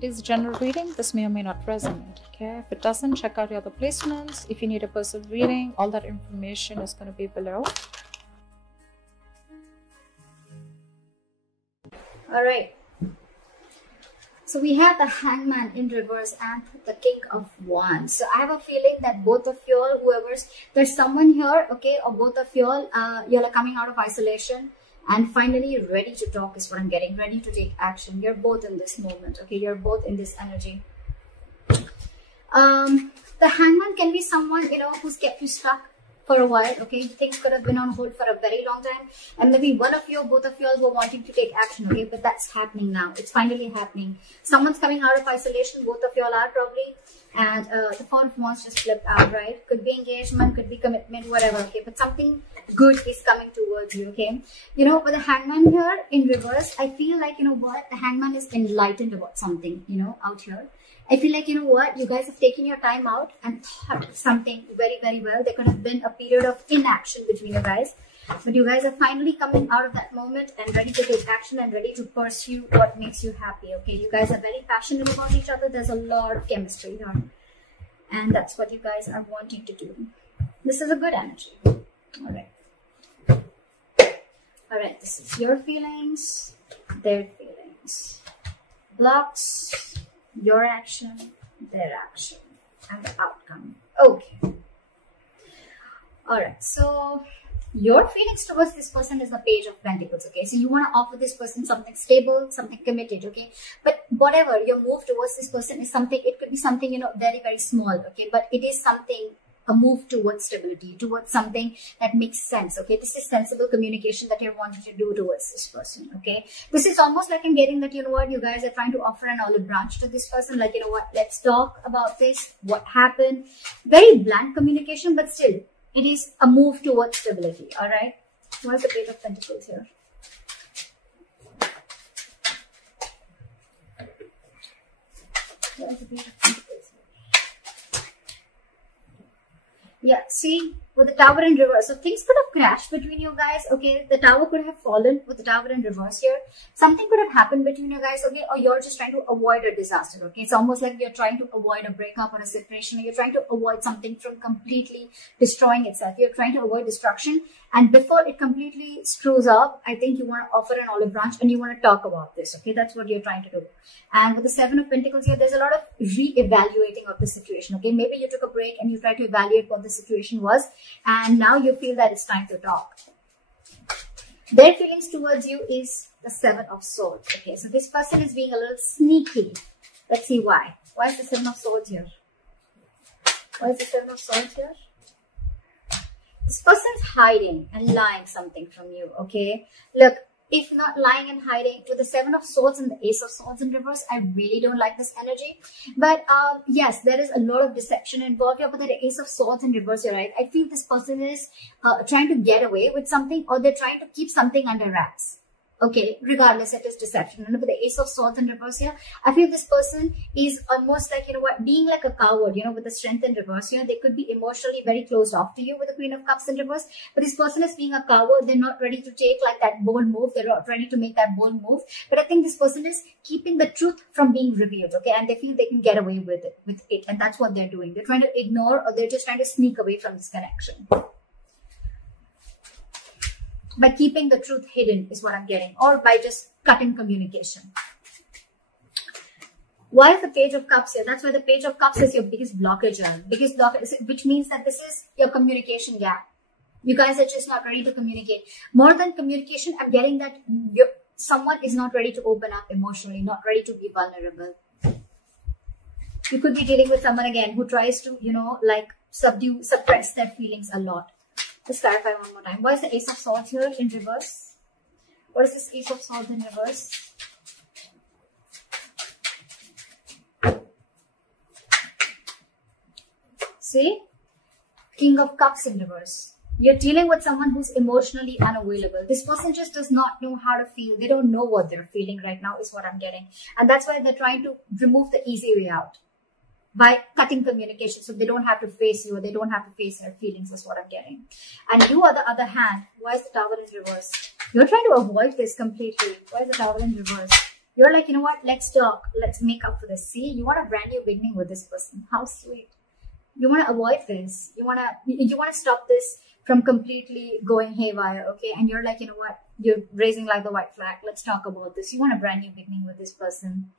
It is a general reading. This may or may not resonate. Okay, if it doesn't, check out your other placements. If you need a personal reading, all that information is going to be below. All right. So we have the Hangman in reverse and the King of Wands. So I have a feeling that both of y'all, there's someone here, okay, or both of y'all, y'all are coming out of isolation and finally ready to talk is what I'm getting, ready to take action. You're both in this moment, okay, you're both in this energy. The Hangman can be someone, you know, who's kept you stuck for a while, okay? Things could have been on hold for a very long time, and maybe one of you or both of you all were wanting to take action, okay? But that's happening now. It's finally happening. Someone's coming out of isolation. Both of you all are probably, and the Four of Wands just flipped out, right? Could be engagement, could be commitment, whatever, okay? But something good is coming towards you, okay? You know, with the Hangman here in reverse, I feel like, you know what, the Hangman is enlightened about something, you know, out here. I feel like, you know what, you guys have taken your time out and thought something very, very well. There could have been a period of inaction between you guys. But you guys are finally coming out of that moment and ready to take action and ready to pursue what makes you happy, okay? You guys are very passionate about each other. There's a lot of chemistry here. And that's what you guys are wanting to do. This is a good energy. All right. All right, this is your feelings, their feelings. Blocks. Your action, their action, and the outcome. Okay. Alright, so your feelings towards this person is the Page of Pentacles, okay? So you want to offer this person something stable, something committed, okay? But whatever your move towards this person is something, it could be something, you know, very, very small, okay? But it is something, a move towards stability, towards something that makes sense, okay? This is sensible communication that you're wanting to do towards this person, okay? This is almost like I'm getting that, you know what, you guys are trying to offer an olive branch to this person, like, you know what, let's talk about this, what happened. Very blunt communication, but still, it is a move towards stability, all right? What's the Page of Pentacles here? What's the Page of Pentacles? Yeah, see, with the Tower in reverse, so things could have crashed between you guys, okay? The Tower could have fallen with the Tower in reverse here. Something could have happened between you guys, okay? Or you're just trying to avoid a disaster, okay? It's almost like you're trying to avoid a breakup or a separation. Or you're trying to avoid something from completely destroying itself. You're trying to avoid destruction. And before it completely screws up, I think you want to offer an olive branch and you want to talk about this, okay? That's what you're trying to do. And with the Seven of Pentacles here, there's a lot of re-evaluating of the situation, okay? Maybe you took a break and you tried to evaluate what the situation was, and now you feel that it's time to talk. Their feelings towards you is the Seven of Swords, okay? So this person is being a little sneaky. Let's see why. Why is the Seven of Swords here? Why is the Seven of Swords here? This person's hiding and lying something from you, okay? Look, if not lying and hiding, with the Seven of Swords and the Ace of Swords in reverse, I really don't like this energy. But yes, there is a lot of deception involved here. But the Ace of Swords in reverse, you're right. I feel this person is trying to get away with something, or they're trying to keep something under wraps. Okay, regardless, it is deception. And with the Ace of Swords in reverse here, I feel this person is almost like, you know what, being like a coward, you know, with the Strength in reverse here. They could be emotionally very closed off to you with the Queen of Cups in reverse. But this person is being a coward. They're not ready to take like that bold move. They're not ready to make that bold move. But I think this person is keeping the truth from being revealed, okay? And they feel they can get away with it. And that's what they're doing. They're trying to ignore, or they're just trying to sneak away from this connection. By keeping the truth hidden is what I'm getting, or by just cutting communication. Why is the Page of Cups here? That's why the Page of Cups is your biggest blockage, which means that this is your communication gap. You guys are just not ready to communicate. More than communication, I'm getting that someone is not ready to open up emotionally, not ready to be vulnerable. You could be dealing with someone again who tries to, you know, like suppress their feelings a lot. Let's clarify one more time. Why is the Ace of Swords here in reverse? What is this Ace of Swords in reverse? See? King of Cups in reverse. You're dealing with someone who's emotionally unavailable. This person just does not know how to feel. They don't know what they're feeling right now is what I'm getting. And that's why they're trying to remove the easy way out by cutting communication, so they don't have to face you, or they don't have to face their feelings is what I'm getting. And you, on the other hand, why is the Tower in reverse? You're trying to avoid this completely. Why is the Tower in reverse? You're like, you know what, let's talk, let's make up for this. See, you want a brand new beginning with this person. How sweet. You want to avoid this. You want to stop this from completely going haywire, okay? And you're like, you know what, you're raising like the white flag. Let's talk about this. You want a brand new beginning with this person.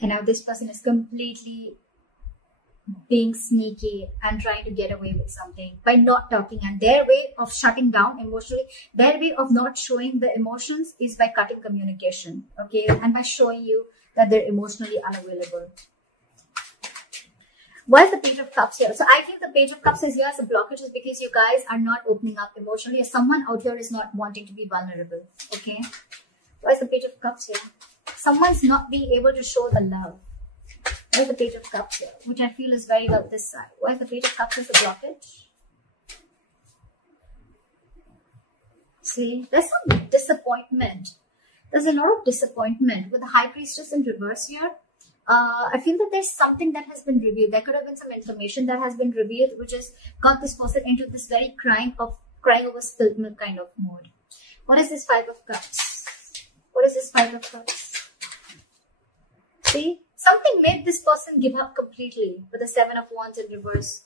And now this person is completely being sneaky and trying to get away with something by not talking. And their way of shutting down emotionally, their way of not showing the emotions is by cutting communication, okay? And by showing you that they're emotionally unavailable. Why is the Page of Cups here? So I think the Page of Cups is here as a blockage is because you guys are not opening up emotionally. Someone out here is not wanting to be vulnerable, okay? Why is the Page of Cups here? Someone's not being able to show the love. Why is the Page of Cups here? Which I feel is very well this side. Why is the Page of Cups is a blockage? See, there's some disappointment. There's a lot of disappointment with the High Priestess in reverse here. I feel that there's something that has been revealed. There could have been some information that has been revealed, which has got this person into this very crying over spilled milk kind of mode. What is this Five of Cups? What is this Five of Cups? See, something made this person give up completely with the Seven of Wands in reverse.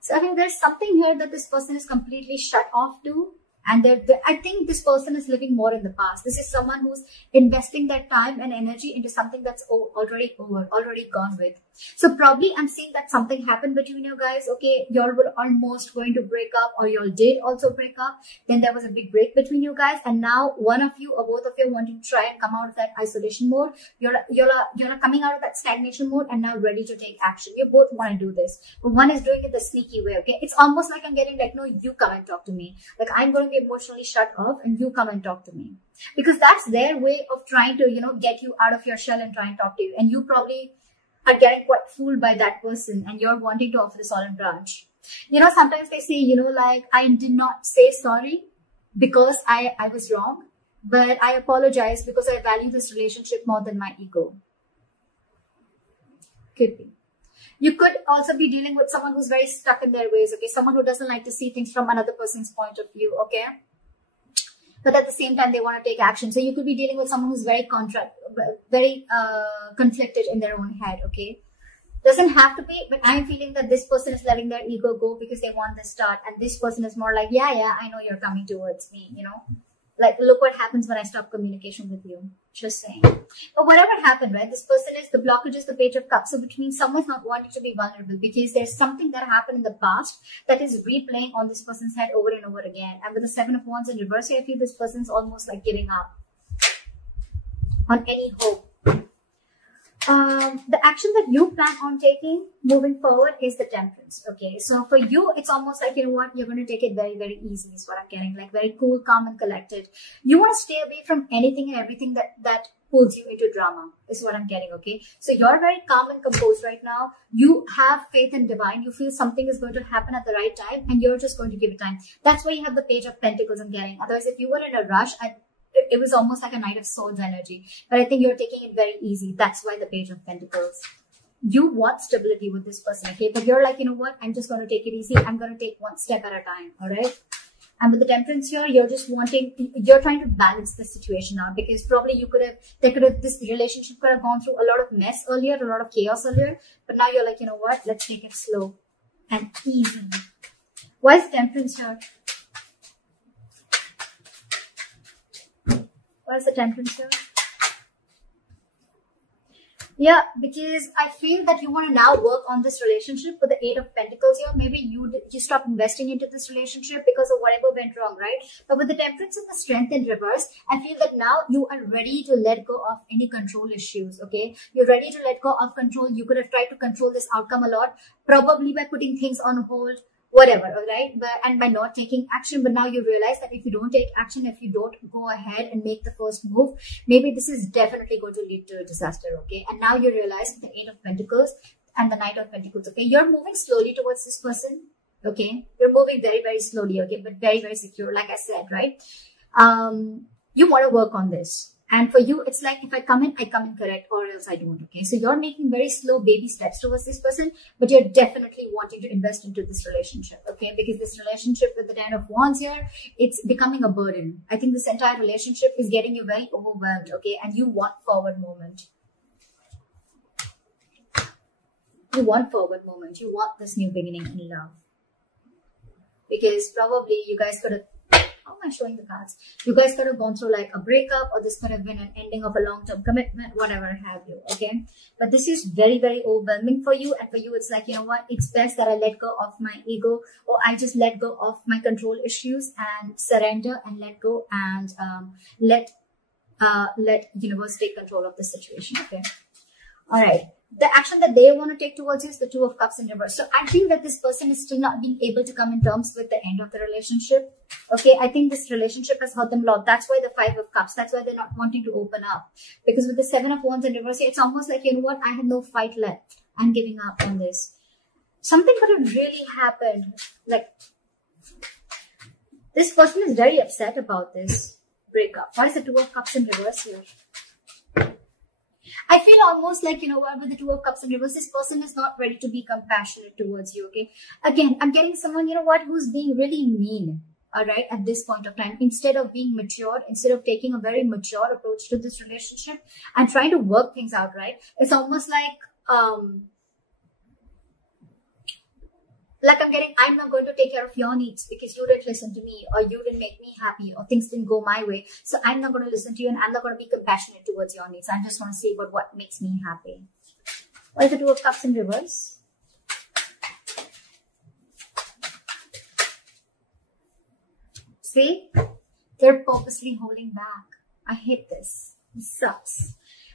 So I think there's something here that this person is completely shut off to. And I think this person is living more in the past. This is someone who's investing their time and energy into something that's already over, already gone with. So probably I'm seeing that something happened between you guys. Okay, y'all were almost going to break up, or y'all did also break up. Then there was a big break between you guys. And now one of you or both of you wanting to try and come out of that isolation mode. You're coming out of that stagnation mode and now ready to take action. You both want to do this. But one is doing it the sneaky way, okay? It's almost like I'm getting like, no, you come and talk to me. Like I'm going to be emotionally shut off and you come and talk to me. Because that's their way of trying to, you know, get you out of your shell and try and talk to you. And you probably are getting quite fooled by that person and you're wanting to offer this olive branch. You know, sometimes they say, you know, like, I did not say sorry because I was wrong, but I apologize because I value this relationship more than my ego. Could be. You could also be dealing with someone who's very stuck in their ways, okay? Someone who doesn't like to see things from another person's point of view, okay? But at the same time, they want to take action. So you could be dealing with someone who's very conflicted in their own head, okay? Doesn't have to be, but I'm feeling that this person is letting their ego go because they want this start. And this person is more like, yeah, I know you're coming towards me, you know? Like, look what happens when I stop communication with you. Just saying. But whatever happened, right? This person is, the blockage is the Page of Cups. So which means someone's not wanting to be vulnerable because there's something that happened in the past that is replaying on this person's head over and over again. And with the Seven of Wands in reverse, I feel this person's almost like giving up on any hope. The action that you plan on taking moving forward is the Temperance, okay? So for you, it's almost like, you know what, you're going to take it very, very easy is what I'm getting, like very cool, calm and collected. You want to stay away from anything and everything that pulls you into drama is what I'm getting, okay? So you're very calm and composed right now. You have faith in divine. You feel something is going to happen at the right time and you're just going to give it time. That's why you have the Page of Pentacles I'm getting. Otherwise, if you were in a rush, it was almost like a Knight of Swords energy. But I think you're taking it very easy. That's why the Page of Pentacles. You want stability with this person, okay? But you're like, you know what? I'm just going to take it easy. I'm going to take one step at a time, all right? And with the Temperance here, you're just you're trying to balance the situation out because probably this relationship could have gone through a lot of mess earlier, a lot of chaos earlier. But now you're like, you know what? Let's take it slow and easy. Why is Temperance here? Why is the Temperance here? Yeah, because I feel that you want to now work on this relationship with the Eight of Pentacles here. Maybe you stop investing into this relationship because of whatever went wrong, right? But with the Temperance and the Strength in reverse, I feel that now you are ready to let go of any control issues, okay? You're ready to let go of control. You could have tried to control this outcome a lot, probably by putting things on hold, whatever, all right? And by not taking action. But now you realize that if you don't take action, if you don't go ahead and make the first move, maybe this is definitely going to lead to a disaster, okay? And now you realize the Eight of Pentacles and the Knight of Pentacles, okay? You're moving slowly towards this person, okay? You're moving very, very slowly, okay? But very, very secure, like I said, right? You want to work on this. And for you, it's like, if I come in correct, or else I don't, okay? So you're making very slow baby steps towards this person, but you're definitely wanting to invest into this relationship, okay? Because this relationship with the Ten of Wands here, it's becoming a burden. I think this entire relationship is getting you very overwhelmed, okay? And you want forward movement. You want forward movement. You want this new beginning in love. Because probably you guys could have, how am I showing the cards? You guys could have gone through like a breakup, or this could have been an ending of a long-term commitment, whatever have you, okay? But this is very, very overwhelming for you. And for you, it's like, you know what? It's best that I let go of my ego, or I just let go of my control issues and surrender and let go, and let universe take control of the situation, okay? All right. The action that they want to take towards you is the Two of Cups in reverse. So I think that this person is still not being able to come in terms with the end of the relationship. Okay, I think this relationship has hurt them a lot. That's why the Five of Cups. That's why they're not wanting to open up. Because with the Seven of Wands in reverse, it's almost like, you know what? I have no fight left. I'm giving up on this. Something could have really happened. Like, this person is very upset about this breakup. Why is the Two of Cups in reverse here? I feel almost like, you know what, with the Two of Cups in reverse, this person is not ready to be compassionate towards you, okay? Again, I'm getting someone, you know what, who's being really mean, all right, at this point of time. Instead of being mature, instead of taking a very mature approach to this relationship and trying to work things out, right? It's almost like, I'm getting, I'm not going to take care of your needs because you didn't listen to me, or you didn't make me happy, or things didn't go my way. So I'm not going to listen to you, and I'm not going to be compassionate towards your needs. I just want to see about what makes me happy. What is the Two of Cups in reverse? See? They're purposely holding back. I hate this. This sucks.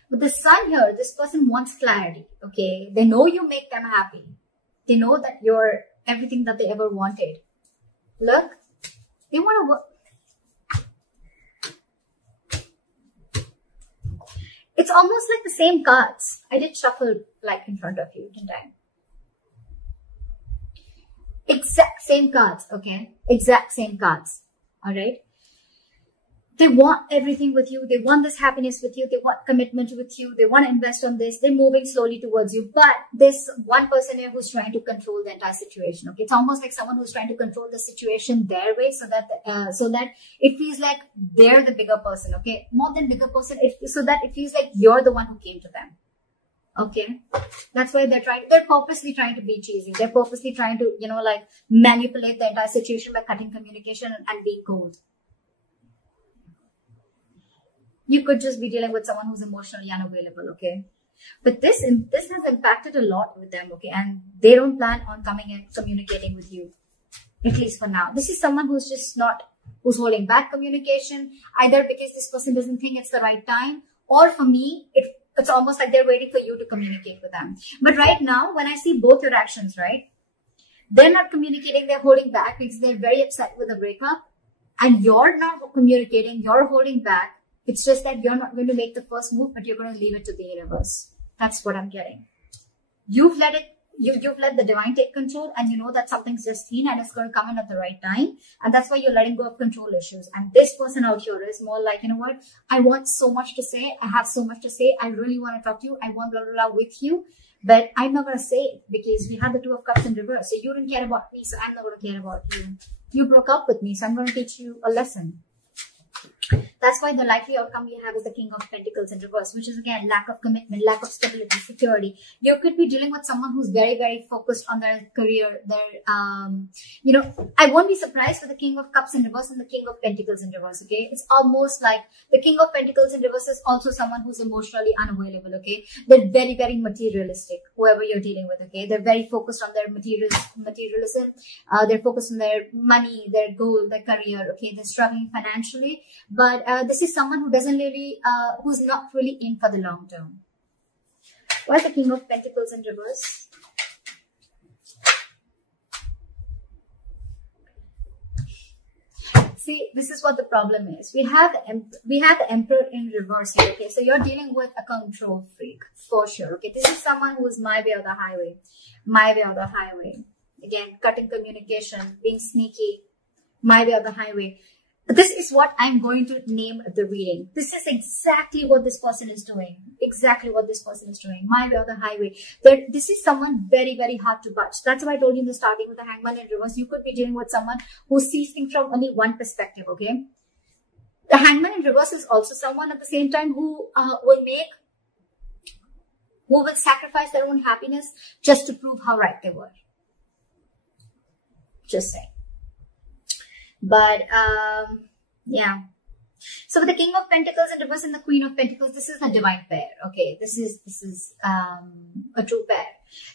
With the Sun here, this person wants clarity, okay? They know you make them happy. They know that you're everything that they ever wanted. Look, they want to work. It's almost like the same cards. I did shuffle like in front of you, didn't I? Exact same cards, okay? Exact same cards, all right? They want everything with you. They want this happiness with you. They want commitment with you. They want to invest on this. They're moving slowly towards you. But there's one person here who's trying to control the entire situation. Okay, it's almost like someone who's trying to control the situation their way, so that it feels like they're the bigger person. Okay, more than bigger person, so that it feels like you're the one who came to them. Okay, that's why they're purposely trying to be cheesy. They're purposely trying to, you know, like manipulate the entire situation by cutting communication and being cold. You could just be dealing with someone who's emotionally unavailable, okay? But this has impacted a lot with them, okay? And they don't plan on coming and communicating with you, at least for now. This is someone who's just who's holding back communication, either because this person doesn't think it's the right time, or for me, it's almost like they're waiting for you to communicate with them. But right now, when I see both your actions, right? They're not communicating, they're holding back because they're very upset with the breakup. And you're not communicating, you're holding back. It's just that you're not going to make the first move, but you're going to leave it to the universe. That's what I'm getting. You've let the divine take control, and you know that something's just seen and it's going to come in at the right time. And that's why you're letting go of control issues. And this person out here is more like, you know what? I want so much to say. I have so much to say. I really want to talk to you. I want blah, blah, blah with you. But I'm not going to say it because we had the Two of Cups in reverse. So you didn't care about me, so I'm not going to care about you. You broke up with me, so I'm going to teach you a lesson. That's why the likely outcome you have is the King of Pentacles in reverse, which is again lack of commitment, lack of stability, security. You could be dealing with someone who's very, very focused on their career, you know, I won't be surprised with the King of Cups in reverse and the King of Pentacles in reverse, okay? It's almost like the King of Pentacles in reverse is also someone who's emotionally unavailable, okay? They're very, very materialistic, whoever you're dealing with, okay? They're very focused on their materialism. They're focused on their money, their goal, their career, okay? They're struggling financially. But this is someone who doesn't really, who's not really in for the long term. Why is the King of Pentacles in reverse? See, this is what the problem is. We have the Emperor in reverse here. Okay, so you're dealing with a control freak for sure. Okay, this is someone who is my way or the highway, my way or the highway. Again, cutting communication, being sneaky, my way or the highway. This is what I'm going to name the reading. This is exactly what this person is doing. Exactly what this person is doing. My way or the highway. This is someone very, very hard to budge. That's why I told you in the starting with the Hangman in reverse. You could be dealing with someone who sees things from only one perspective, okay? The Hangman in reverse is also someone at the same time who will sacrifice their own happiness just to prove how right they were. Just saying. But yeah. So with the King of Pentacles in reverse and the Queen of Pentacles, this is the divine pair. Okay, this is a true pair.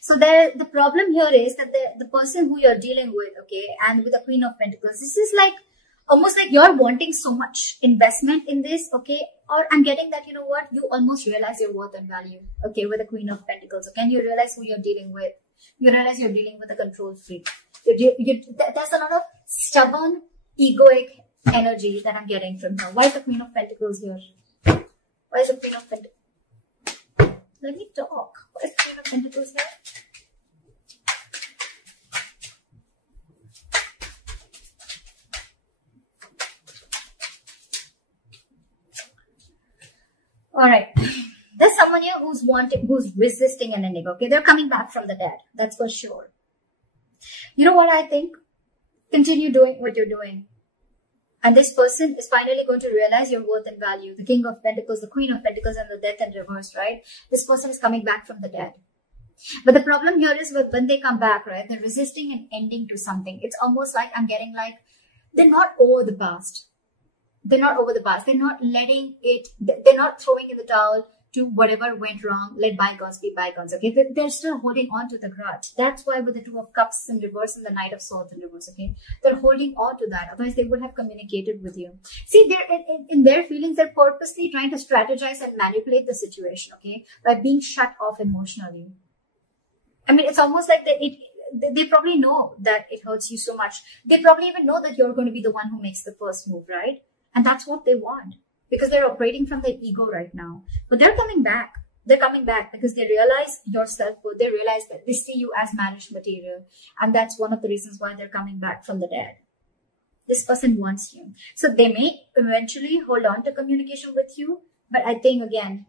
So the problem here is that the person who you're dealing with, okay, and with the Queen of Pentacles, this is like almost like you're wanting so much investment in this, okay? Or I'm getting that, you know what, you almost realize your worth and value, okay, with the Queen of Pentacles. Okay, and you realize who you're dealing with. You realize you're dealing with a control freak. There's a lot of stubborn, egoic energy that I'm getting from her. Why is the Queen of Pentacles here? Why is the Queen of Pentacles? Let me talk. Why is the Queen of Pentacles here? Alright. There's someone here who's resisting an ending. Okay, they're coming back from the dead. That's for sure. You know what I think? Continue doing what you're doing. And this person is finally going to realize your worth and value. The King of Pentacles, the Queen of Pentacles, and the Death in reverse, right? This person is coming back from the dead. But the problem here is when they come back, right? They're resisting an ending to something. It's almost like I'm getting like, they're not over the past. They're not over the past. They're not letting it, they're not throwing in the towel to whatever went wrong. Let bygones be bygones, okay? They're still holding on to the grudge. That's why with the Two of Cups in reverse and the Knight of Swords in reverse, okay? They're holding on to that. Otherwise, they would have communicated with you. See, they're in their feelings, they're purposely trying to strategize and manipulate the situation, okay? By being shut off emotionally. I mean, it's almost like they probably know that it hurts you so much. They probably even know that you're going to be the one who makes the first move, right? And that's what they want. Because they're operating from their ego right now. But they're coming back. They're coming back because they realize your self-worth. They realize that they see you as marriage material. And that's one of the reasons why they're coming back from the dead. This person wants you. So they may eventually hold on to communication with you. But I think, again,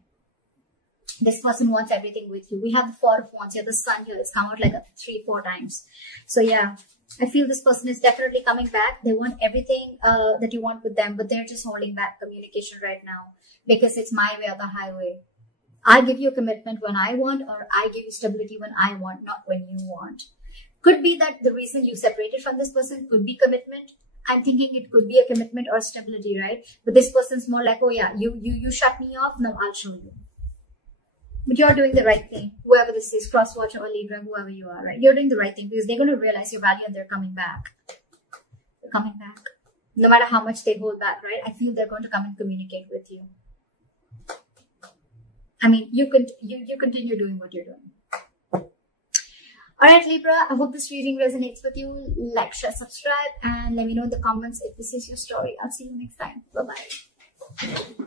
this person wants everything with you. We have the Four of Wands here. The Sun here. It's come out like 3-4 times. So yeah. I feel this person is definitely coming back. They want everything that you want with them, but they're just holding back communication right now because it's my way or the highway. I give you a commitment when I want, or I give you stability when I want, not when you want. Could be that the reason you separated from this person could be commitment. I'm thinking it could be a commitment or stability, right? But this person's more like, oh yeah, you shut me off. Now I'll show you. But you're doing the right thing. Whoever this is, cross-watcher or Libra, whoever you are, right? You're doing the right thing because they're going to realize your value and they're coming back. They're coming back. No matter how much they hold back, right? I feel they're going to come and communicate with you. I mean, you continue doing what you're doing. Alright, Libra, I hope this reading resonates with you. Like, share, subscribe, and let me know in the comments if this is your story. I'll see you next time. Bye-bye.